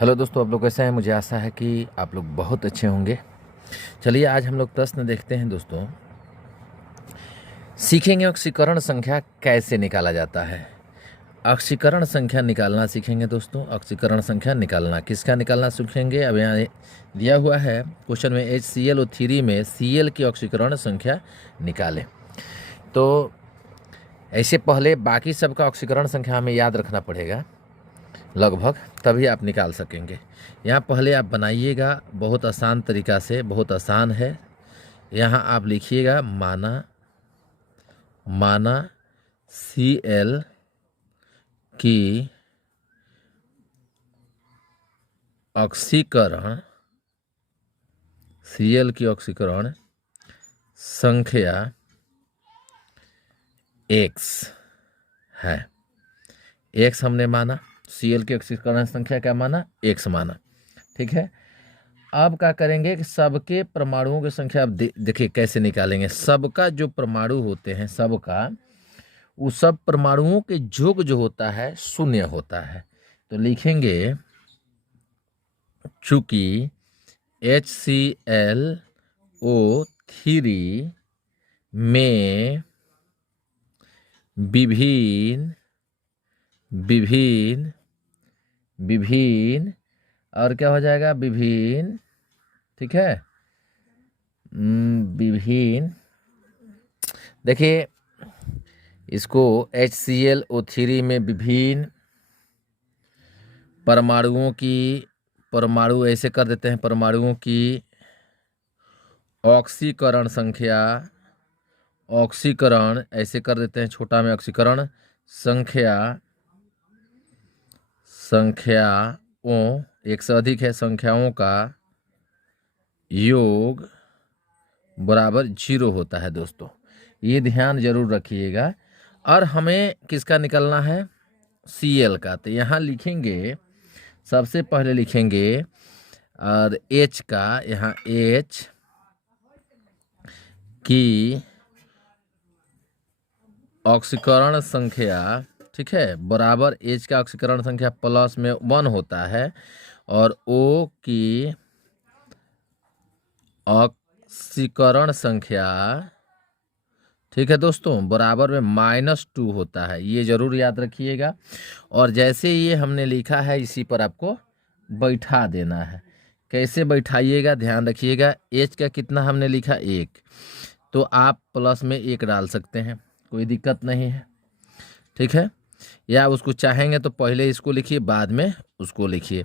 Hello दोस्तों, आप लोग कैसे हैं। मुझे आशा है कि आप लोग बहुत अच्छे होंगे। चलिए आज हम लोग प्रश्न देखते हैं दोस्तों। सीखेंगे ऑक्सीकरण संख्या कैसे निकाला जाता है। ऑक्सीकरण संख्या निकालना सीखेंगे दोस्तों। ऑक्सीकरण संख्या निकालना किसका निकालना सीखेंगे। अब यहाँ दिया हुआ है क्वेश्चन में HClO3 में Cl की ऑक्सीकरण संख्या निकालें। तो ऐसे पहले बाकी सबका ऑक्सीकरण संख्या हमें याद रखना पड़ेगा लगभग, तभी आप निकाल सकेंगे। यहाँ पहले आप बनाइएगा बहुत आसान तरीका से, बहुत आसान है। यहाँ आप लिखिएगा माना Cl की ऑक्सीकरण संख्या x है। x हमने माना, Cl की ऑक्सीकरण संख्या क्या माना, x माना। ठीक है। अब क्या करेंगे कि सबके परमाणुओं की संख्या अब देखिए कैसे निकालेंगे। सबका जो परमाणु होते हैं, सबका वो सब परमाणुओं के योग जो होता है शून्य होता है। तो लिखेंगे चूंकि HClO3 में विभिन्न और क्या हो जाएगा, विभिन्न। ठीक है, विभिन्न। देखिए इसको HClO3 में विभिन्न परमाणु ऐसे कर देते हैं। परमाणुओं की ऑक्सीकरण ऐसे कर देते हैं, छोटा में ऑक्सीकरण संख्याओं एक से अधिक है, संख्याओं का योग बराबर 0 होता है दोस्तों। ये ध्यान जरूर रखिएगा। और हमें किसका निकलना है, Cl का। तो यहाँ लिखेंगे, सबसे पहले लिखेंगे और H का, यहाँ H की ऑक्सीकरण संख्या, ठीक है, बराबर H का ऑक्सीकरण संख्या प्लस में 1 होता है और O की ऑक्सीकरण संख्या, ठीक है दोस्तों, बराबर में -2 होता है। ये जरूर याद रखिएगा। और जैसे ये हमने लिखा है इसी पर आपको बैठा देना है। कैसे बैठाइएगा ध्यान रखिएगा। H का कितना हमने लिखा 1, तो आप प्लस में 1 डाल सकते हैं, कोई दिक्कत नहीं है। ठीक है, या उसको चाहेंगे तो पहले इसको लिखिए बाद में उसको लिखिए।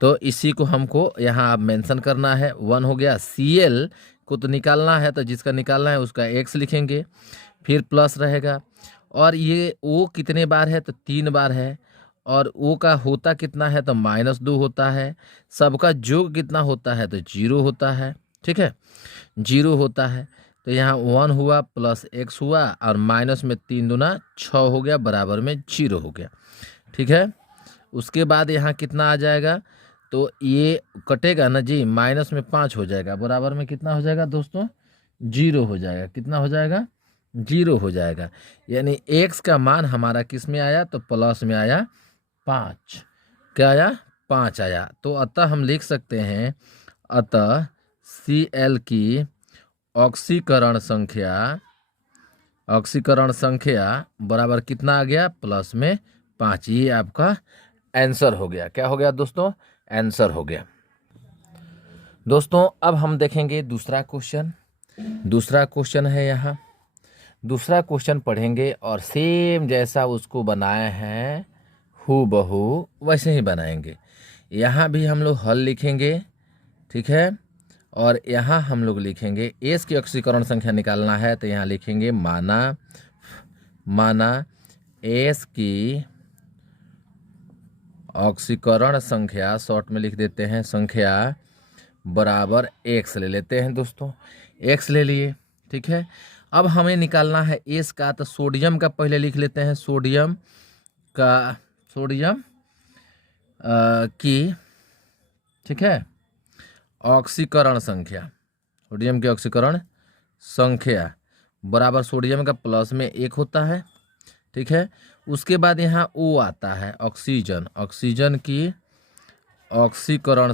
तो इसी को हमको यहाँ आप मेंशन करना है। 1 हो गया। Cl को तो निकालना है, तो जिसका निकालना है उसका x लिखेंगे, फिर प्लस रहेगा। और ये O कितने बार है, तो 3 बार है। और O का होता कितना है, तो -2 होता है। सबका योग कितना होता है, तो 0 होता है। ठीक है, 0 होता है। तो यहाँ 1 हुआ प्लस x हुआ और माइनस में 3 दूना 6 हो गया, बराबर में 0 हो गया। ठीक है, उसके बाद यहाँ कितना आ जाएगा, तो ये कटेगा ना जी, माइनस में 5 हो जाएगा, बराबर में कितना हो जाएगा दोस्तों, 0 हो जाएगा। कितना हो जाएगा, 0 हो जाएगा। यानी x का मान हमारा किस में आया, तो प्लस में आया 5। क्या आया, 5 आया। तो अतः हम लिख सकते हैं, अतः Cl की ऑक्सीकरण संख्या बराबर कितना आ गया, प्लस में 5। ये आपका आंसर हो गया। क्या हो गया दोस्तों, आंसर हो गया। दोस्तों अब हम देखेंगे दूसरा क्वेश्चन है। यहाँ दूसरा क्वेश्चन पढ़ेंगे और सेम जैसा उसको बनाए हैं हूबहू वैसे ही बनाएंगे। यहाँ भी हम लोग हल लिखेंगे, ठीक है। और यहाँ हम लोग लिखेंगे एस की ऑक्सीकरण संख्या निकालना है, तो यहाँ लिखेंगे माना एस की ऑक्सीकरण संख्या, शॉर्ट में लिख देते हैं, संख्या बराबर x ले लेते हैं दोस्तों। x ले लिए, ठीक है। अब हमें निकालना है एस का, तो सोडियम का पहले लिख लेते हैं। सोडियम की, ठीक है, ऑक्सीकरण संख्या, सोडियम की ऑक्सीकरण संख्या बराबर सोडियम का प्लस में 1 होता है, ठीक है। उसके बाद यहाँ O आता है, ऑक्सीजन की ऑक्सीकरण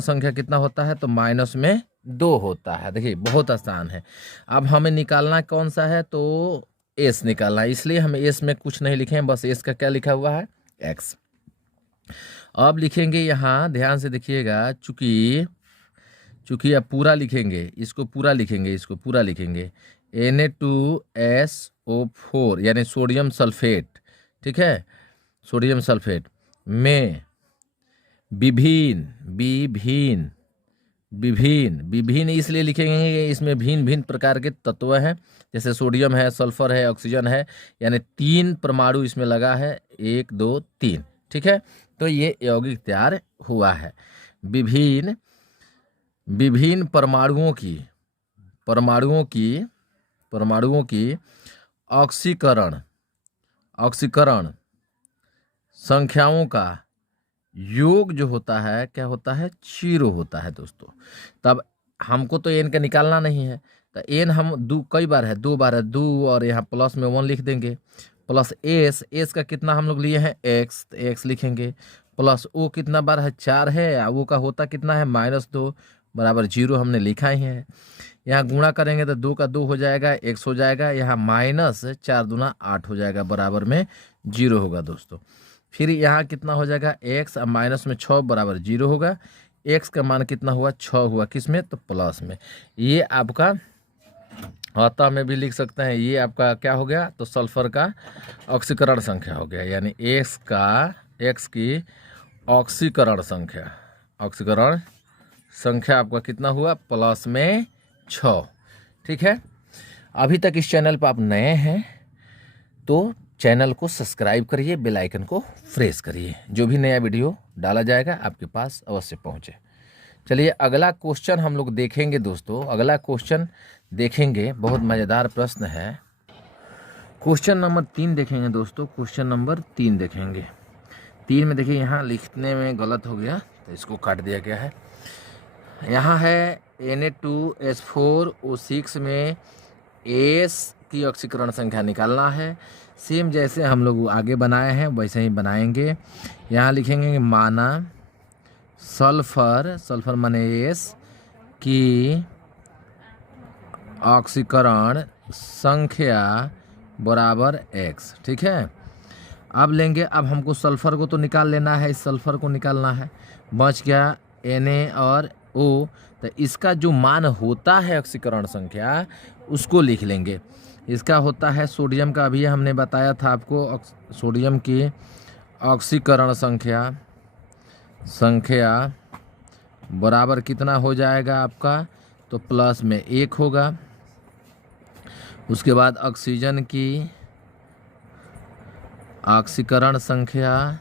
संख्या कितना होता है, तो माइनस में 2 होता है। देखिए बहुत आसान है। अब हमें निकालना कौन सा है, तो एस निकालना है, इसलिए हम एस में कुछ नहीं लिखे हैं, बस एस का क्या लिखा हुआ है, एक्स। अब लिखेंगे यहाँ, ध्यान से देखिएगा, चूंकि आप पूरा लिखेंगे, इसको पूरा लिखेंगे Na2SO4 यानी सोडियम सल्फेट, ठीक है, सोडियम सल्फेट में विभिन्न इसलिए लिखेंगे कि इसमें भिन्न प्रकार के तत्व हैं, जैसे सोडियम है, सल्फर है, ऑक्सीजन है, यानी 3 परमाणु इसमें लगा है, 1 2 3, ठीक है। तो ये यौगिक तैयार हुआ है। विभिन्न परमाणुओं की ऑक्सीकरण संख्याओं का योग जो होता है, क्या होता है, 0 होता है दोस्तों। तब हमको तो एन का निकालना नहीं है, तो एन हम कई बार है, 2 बार है, 2 और यहाँ प्लस में 1 लिख देंगे, प्लस एस का कितना हम लोग लिए हैं, एक्स, तो एक्स लिखेंगे, प्लस ओ कितना बार है, 4 है, वो का होता कितना है, -2 बराबर 0 हमने लिखा ही है। यहाँ गुणा करेंगे तो 2 का 2 हो जाएगा, एक्स हो जाएगा, यहाँ -4 दूना 8 हो जाएगा, बराबर में 0 होगा दोस्तों। फिर यहाँ कितना हो जाएगा, एक्स और माइनस में 6 बराबर 0 होगा। एक्स का मान कितना हुआ, 6 हुआ, किस में, तो प्लस में। ये आपका अतः में भी लिख सकते हैं, ये आपका क्या हो गया, तो सल्फर का ऑक्सीकरण संख्या हो गया, यानी एक्स की ऑक्सीकरण संख्या आपका कितना हुआ, प्लस में 6, ठीक है। अभी तक इस चैनल पर आप नए हैं तो चैनल को सब्सक्राइब करिए, बेल आइकन को प्रेस करिए, जो भी नया वीडियो डाला जाएगा आपके पास अवश्य पहुंचे। चलिए अगला क्वेश्चन हम लोग देखेंगे दोस्तों, बहुत मज़ेदार प्रश्न है। क्वेश्चन नंबर 3 देखेंगे दोस्तों, क्वेश्चन नंबर 3 देखेंगे। 3 में देखिए, यहाँ लिखने में गलत हो गया तो इसको काट दिया गया है। यहाँ है Na2S4O6 में एस की ऑक्सीकरण संख्या निकालना है। सेम जैसे हम लोग आगे बनाए हैं वैसे ही बनाएंगे। यहाँ लिखेंगे माना सल्फर माने एस की ऑक्सीकरण संख्या बराबर एक्स, ठीक है। अब लेंगे, अब हमको सल्फर को तो निकाल लेना है, इस सल्फर को निकालना है, बच गया Na और O, तो इसका जो मान होता है ऑक्सीकरण संख्या उसको लिख लेंगे। इसका होता है सोडियम का, अभी हमने बताया था आपको, सोडियम की ऑक्सीकरण संख्या बराबर कितना हो जाएगा आपका, तो प्लस में 1 होगा। उसके बाद ऑक्सीजन की ऑक्सीकरण संख्या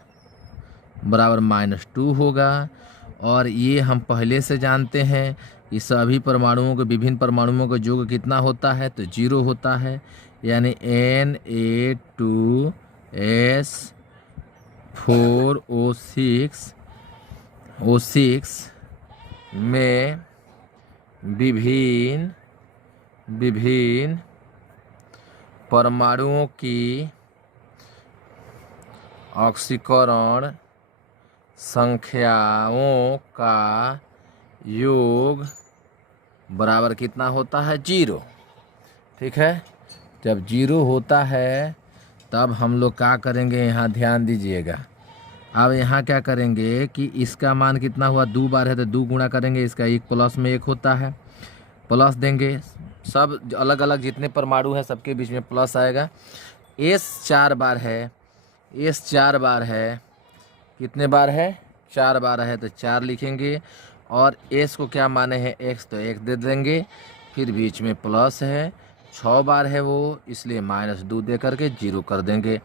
बराबर -2 होगा। और ये हम पहले से जानते हैं, ये सभी परमाणुओं के, विभिन्न परमाणुओं का योग कितना होता है, तो 0 होता है, यानी Na2S4O6 में विभिन्न परमाणुओं की ऑक्सीकरण संख्याओं का योग बराबर कितना होता है, 0, ठीक है। जब 0 होता है तब हम लोग क्या करेंगे, यहाँ ध्यान दीजिएगा। अब यहाँ क्या करेंगे कि इसका मान कितना हुआ, 2 बार है तो 2 गुणा करेंगे, इसका 1 प्लस में 1 होता है, प्लस देंगे, सब अलग अलग जितने परमाणु हैं सबके बीच में प्लस आएगा। एस 4 बार है, कितने बार है, 4 बार है, तो 4 लिखेंगे। और एस को क्या माने हैं, एक्स, तो 1 दे देंगे, फिर बीच में प्लस है, 6 बार है वो, इसलिए -2 दे करके 0 कर देंगे।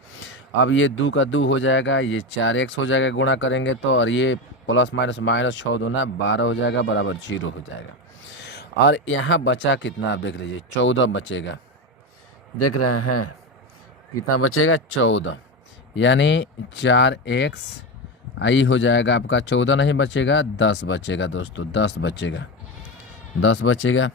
अब ये 2 का 2 हो जाएगा, ये 4x हो जाएगा गुणा करेंगे तो, और ये प्लस -6 दूना 12 हो जाएगा, बराबर 0 हो जाएगा। और यहाँ बचा कितना आप देख लीजिए, 14 बचेगा, देख रहे हैं कितना बचेगा, 14, यानी 4x आई हो जाएगा आपका, 14 नहीं बचेगा, 10 बचेगा दोस्तों, 10 बचेगा।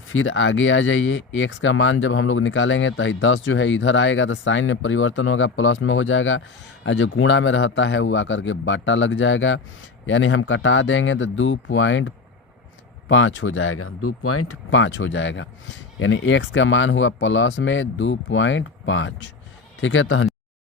फिर आगे आ जाइए, x का मान जब हम लोग निकालेंगे तो 10 जो है इधर आएगा तो साइन में परिवर्तन होगा, प्लस में हो जाएगा, और जो गुणा में रहता है वो आकर के बाटा लग जाएगा, यानी हम कटा देंगे तो 2.5 हो जाएगा, 2.5 हो जाएगा, यानी x का मान हुआ प्लस में 2.5। ठीक है, तो